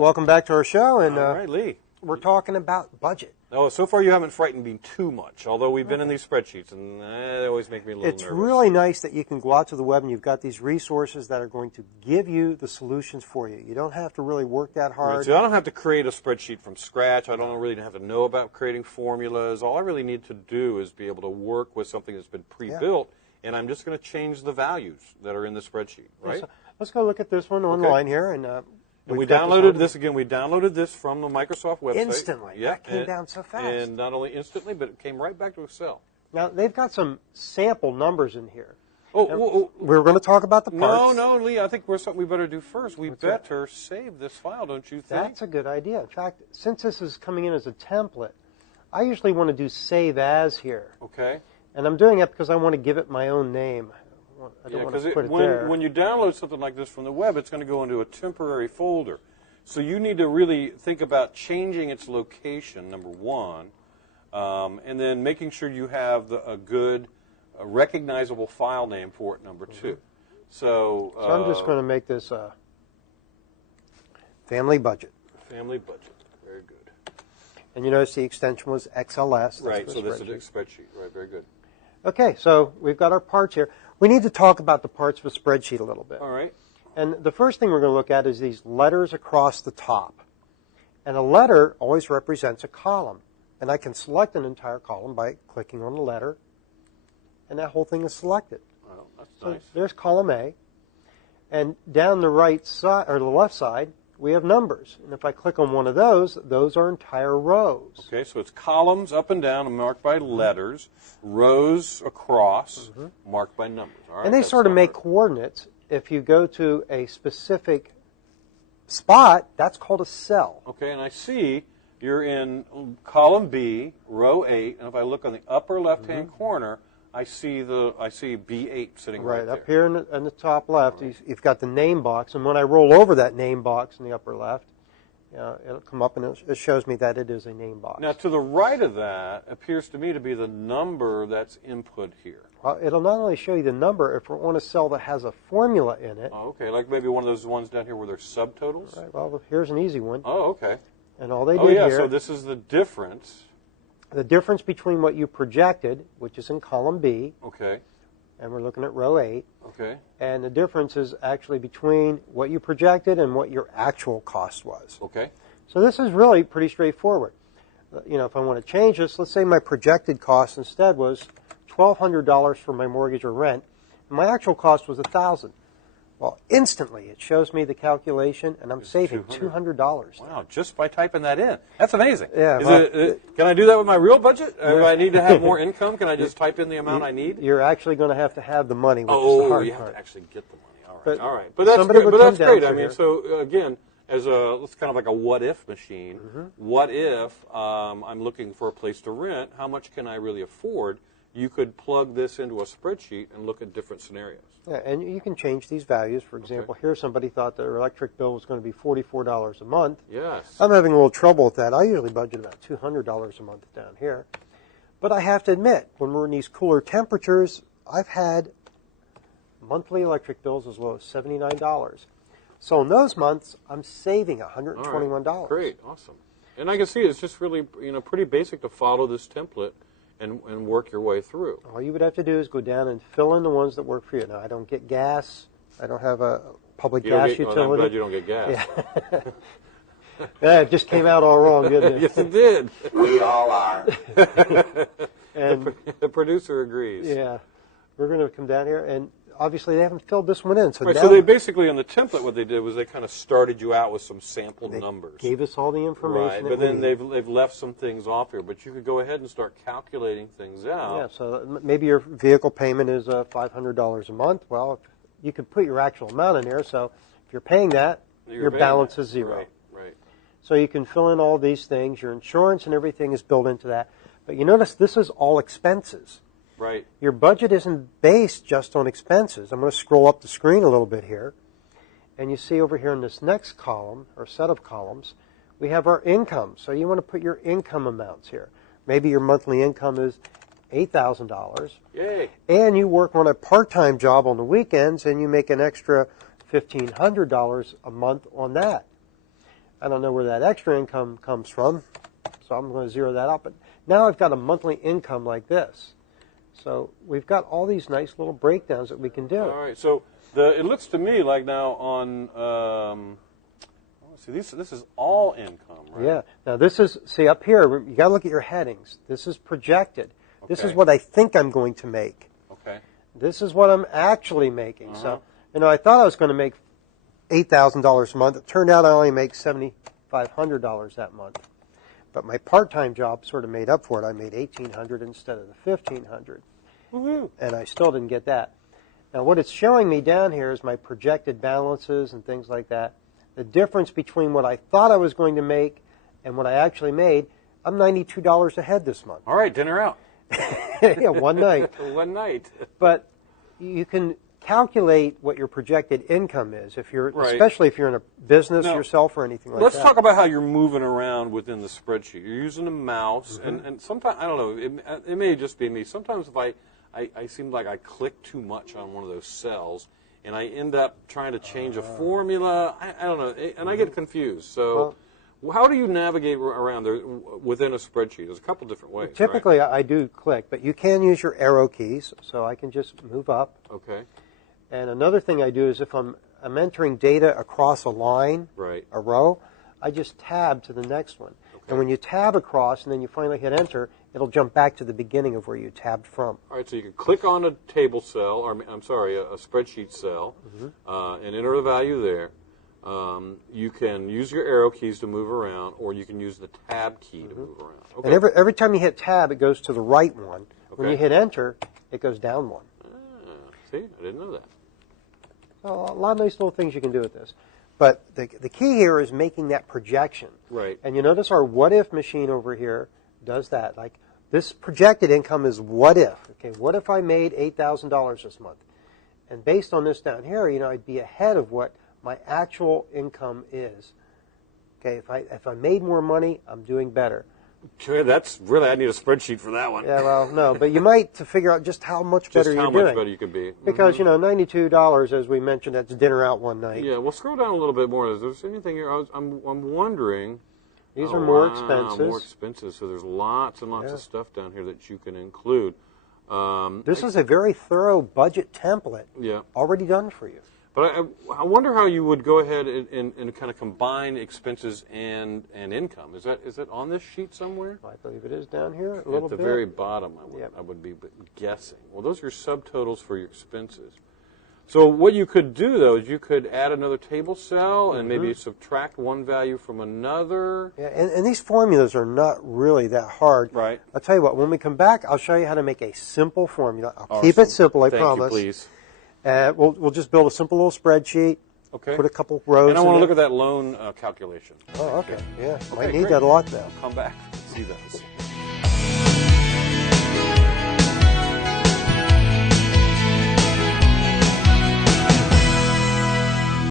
welcome back to our show. And All right, Lee. we're talking about budget. Oh, so far you haven't frightened me too much, although we've been in these spreadsheets, and they always make me a little nervous. It's really nice that you can go out to the web and you've got these resources that are going to give you the solutions for you. You don't have to really work that hard. Right, so I don't have to create a spreadsheet from scratch. I don't really have to know about creating formulas. All I really need to do is be able to work with something that's been pre-built, and I'm just going to change the values that are in the spreadsheet, right? So let's go look at this one online here. And we downloaded this again. We downloaded this from the Microsoft website. Instantly. Yeah, that came down so fast. And not only instantly, but it came right back to Excel. Now, they've got some sample numbers in here. We're going to talk about the parts. No, Lee, I think there's something we better do first. We better save this file, don't you think? That's a good idea. In fact, since this is coming in as a template, I usually want to do save as here. Okay. And I'm doing it because I want to give it my own name. I don't want to put it there. When you download something like this from the web, it's going to go into a temporary folder. So you need to really think about changing its location, number one, and then making sure you have a good, recognizable file name for it, number two. So I'm just going to make this family budget. Family budget. Very good. And you notice the extension was XLS. Right, so this is a spreadsheet. Right, very good. Okay, so we've got our parts here. We need to talk about the parts of a spreadsheet a little bit. All right. And the first thing we're going to look at is these letters across the top. And a letter always represents a column. And I can select an entire column by clicking on the letter, and that whole thing is selected. Well, that's so nice. There's column A. And down the right side, or the left side, we have numbers. And if I click on one of those are entire rows. Okay, so it's columns up and down marked by letters, rows across marked by numbers. All right, and they sort of make coordinates. If you go to a specific spot, that's called a cell. Okay, and I see you're in column B, row 8, and if I look on the upper left-hand corner, I see B8 sitting right there. Right up here in the top left, you've got the name box, and when I roll over that name box in the upper left, it'll come up and it shows me that it is a name box. Now, to the right of that appears to me to be the number that's input here. Well, it'll not only show you the number, if we're on a cell that has a formula in it. Oh, okay, like maybe one of those ones down here where there's subtotals? Right, well, here's an easy one. Oh, okay. And all they did here. So this is the difference. The difference between what you projected, which is in column B. Okay. And we're looking at row 8. Okay. And the difference is actually between what you projected and what your actual cost was. Okay. So this is really pretty straightforward. If I want to change this, let's say my projected cost instead was $1,200 for my mortgage or rent, and my actual cost was $1,000. Well, instantly it shows me the calculation, and I'm saving $200. Wow, just by typing that in. That's amazing. Yeah. Can I do that with my real budget? If I need to have more income, can I just type in the amount I need? You're actually going to have the money, which is the hard part. You have to actually get the money. All right. But that's great. I mean, so again, as it's kind of like a what-if machine. What if I'm looking for a place to rent? How much can I really afford? You could plug this into a spreadsheet and look at different scenarios. Yeah, and you can change these values. For example, here somebody thought their electric bill was going to be $44 a month. Yes. I'm having a little trouble with that. I usually budget about $200 a month down here. But I have to admit, when we're in these cooler temperatures, I've had monthly electric bills as low as $79. So in those months, I'm saving $121. Right. Great, awesome. And I can see it's just really pretty basic to follow this template and work your way through. All you would have to do is go down and fill in the ones that work for you. Now, I don't get gas. I don't have a public gas utility. I'm glad you don't get gas. Yeah. Yeah, it just came out all wrong, didn't it? Yes, it did. We all are. And the producer agrees. Yeah. We're going to come down here, and obviously they haven't filled this one in. So, right, so they basically, on the template, what they did was they kind of started you out with some sample numbers. Gave us all the information. Right, but then they've left some things off here. But you could go ahead and start calculating things out. Yeah, so maybe your vehicle payment is $500 a month. Well, you could put your actual amount in there. So if you're paying that, your balance is zero. Right. So you can fill in all these things. Your insurance and everything is built into that. But you notice this is all expenses. Right. Your budget isn't based just on expenses. I'm going to scroll up the screen a little bit here. And you see over here in this next column, or set of columns, we have our income. So you want to put your income amounts here. Maybe your monthly income is $8,000. Yay. And you work on a part-time job on the weekends, and you make an extra $1,500 a month on that. I don't know where that extra income comes from, so I'm going to zero that out. But now I've got a monthly income like this. So we've got all these nice little breakdowns that we can do. All right. So it looks to me like now on let's see, this is all income, right? Yeah. Now this is, see up here, you got to look at your headings. This is projected. Okay. This is what I think I'm going to make. Okay. This is what I'm actually making. So, I thought I was going to make $8,000 a month. It turned out I only make $7,500 that month. But my part-time job sort of made up for it. I made $1,800 instead of the $1,500. Woohoo. And I still didn't get that. Now what it's showing me down here is my projected balances and things like that. The difference between what I thought I was going to make and what I actually made, I'm $92 ahead this month. All right, dinner out. Yeah, one night. One night. But you can calculate what your projected income is, if you're, right. especially if you're in a business now, yourself or anything like that. Let's talk about how you're moving around within the spreadsheet. You're using a mouse, and sometimes, I don't know, it may just be me. Sometimes if I seem like I click too much on one of those cells, and I end up trying to change a formula. I don't know, and I get confused. So how do you navigate around there within a spreadsheet? There's a couple different ways. Typically, right? I do click, but you can use your arrow keys, so I can just move up. Okay. And another thing I do is if I'm entering data across a line, right. a row, I just tab to the next one. Okay. And when you tab across and then you finally hit enter, it'll jump back to the beginning of where you tabbed from. All right, so you can click on a table cell, or I'm sorry, a spreadsheet cell, and enter the value there. You can use your arrow keys to move around, or you can use the tab key to move around. Okay. And every time you hit tab, it goes to the right one. Okay. When you hit enter, it goes down one. See, I didn't know that. So a lot of nice little things you can do with this. But the key here is making that projection. Right. And you notice our what if machine over here does that. Like this projected income is what if. Okay, what if I made $8,000 this month? And based on this down here, I'd be ahead of what my actual income is. Okay, if I made more money, I'm doing better. That's really, I need a spreadsheet for that one. Yeah, well, no, but you might to figure out just how much better you're doing. Just how much better you could be. Because, $92, as we mentioned, that's dinner out one night. Yeah, well, scroll down a little bit more. Is there anything here? I'm wondering. These are more expenses. More expenses. So there's lots and lots of stuff down here that you can include. This is a very thorough budget template already done for you. But I wonder how you would go ahead and kind of combine expenses and income. Is that on this sheet somewhere? I believe it is down here a little bit. At the very bottom, I would be guessing. Well, those are your subtotals for your expenses. So what you could do, though, is you could add another table cell and maybe subtract one value from another. Yeah, and these formulas are not really that hard. Right. I'll tell you what, when we come back, I'll show you how to make a simple formula. I'll keep it simple, I promise. Thank you, please. We'll just build a simple little spreadsheet. Okay. Put a couple rows. And I want to look at that loan calculation. Oh, okay. Yeah. Okay, Might need great. that a lot now. Come back and see those.